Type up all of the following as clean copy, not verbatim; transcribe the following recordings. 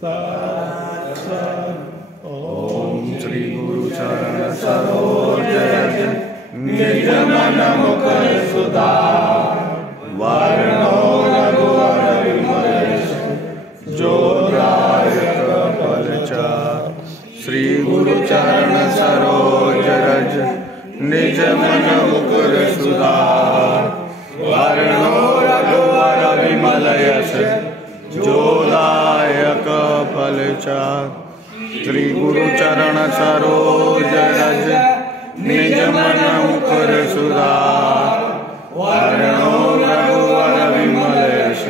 ओम श्री गुरु चरण सरोज रज निज मन मुकुर सुधार वर्णो रघुवर विमल यश जो दायक फलचार। श्री गुरु चरण सरोज रज निज मन मुकुर सुधार वर्णो रघुवर विमल यश जो दायक फलचार। श्री गुरु चरण सरोज रज निज मन मुकुर सुधार वर्णो रघुवर विमल यश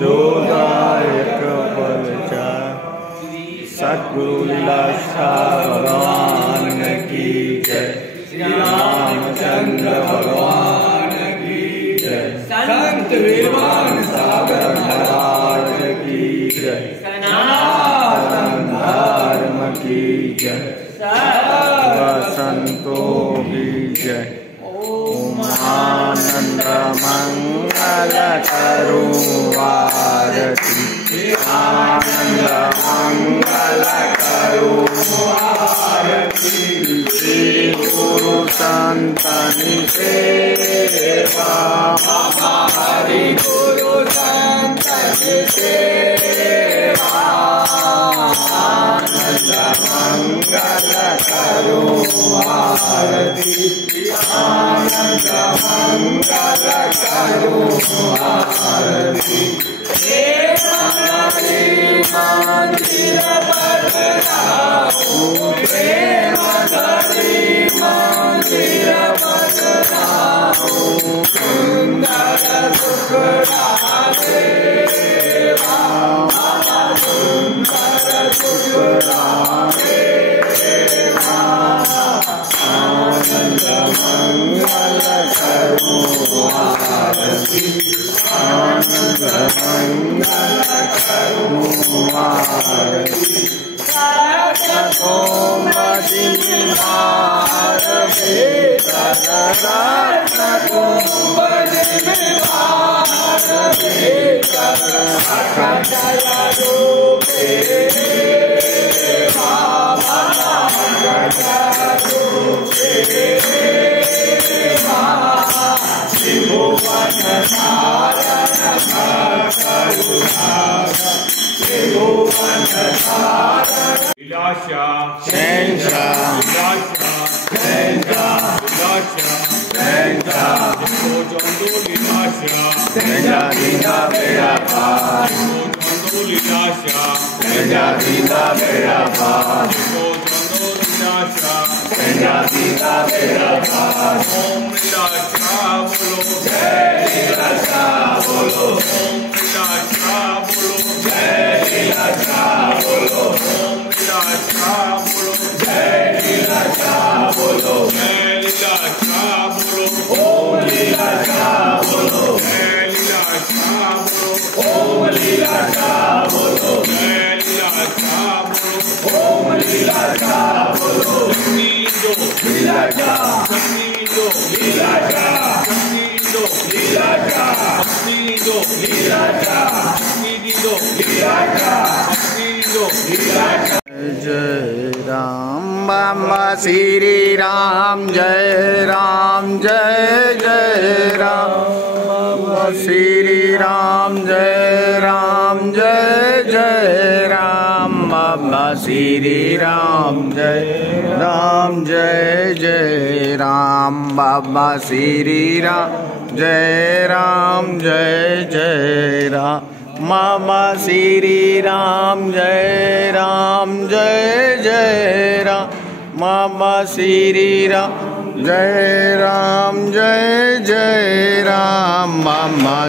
जो दायक फलचार। सद्गुरु लीलाशाह भगवान की जय। श्री रामचंद्र भगवान की जय। संत विमान सागर महाराज की जय। सनातन धर्म की जय। संतों की जय। ओम आनंद मंगल करुण आरती आनंद मंगल करुण आरती। श्री गुरु संतनि सेवा हरि गुरु संतनि सेवा आनंद मंगल करुण आरती आनंद मंगल करुण आरती। मंदिर बदलाऊं प्रेम धरी मंदिर बदलाऊं सुंदर सुखराधे सुंदर सुखराधे आनंद मंगल करुण आरती आनंद मंगल करुण आरती। ओम जिम्मार भीतर कुंभ जिम्मार भीतर अखंड रूपे बाबा अखंड रूपे त्रिभुवन धारण करुणाकर त्रिभुवन धारण। लीलाशा शहंशाह लीलाशा शहंशाह लीलाशा शहंशाह। जिसको चंदो लीलाशा शहंशाह दीदा बेड़ा पार। जिसको चंदो लीलाशा शहंशाह दीदा बेड़ा पार। जिसको चंदो लीलाशा शहंशाह दीदा बेड़ा पार। ओम लीलाशा बोलो जय लीलाशा बोलो। ओम लीलाशा बोलो जय लीलाशा बोलो। ओम लीलाशा बोलो जय लीलाशा बोलो। जय लीलाशा बोलो ओम लीलाशा बोलो। जय लीलाशा बोलो ओम लीलाशा बोलो। जय लीलाशा बोलो ओम लीलाशा बोलो। नीदो लीलाशा नीदो लीलाशा नीदो लीलाशा नीदो लीलाशा नीदो लीलाशा नीदो लीलाशा। जय राम बाबा श्री राम जय राम जय जय राम बाबा श्री राम जय राम जय जय राम बाबा श्री राम जय जय राम बाबा श्री राम जय जय राम बाबा श्री राम जय जय राम बाबा श्री राम जय जय राम बाबा।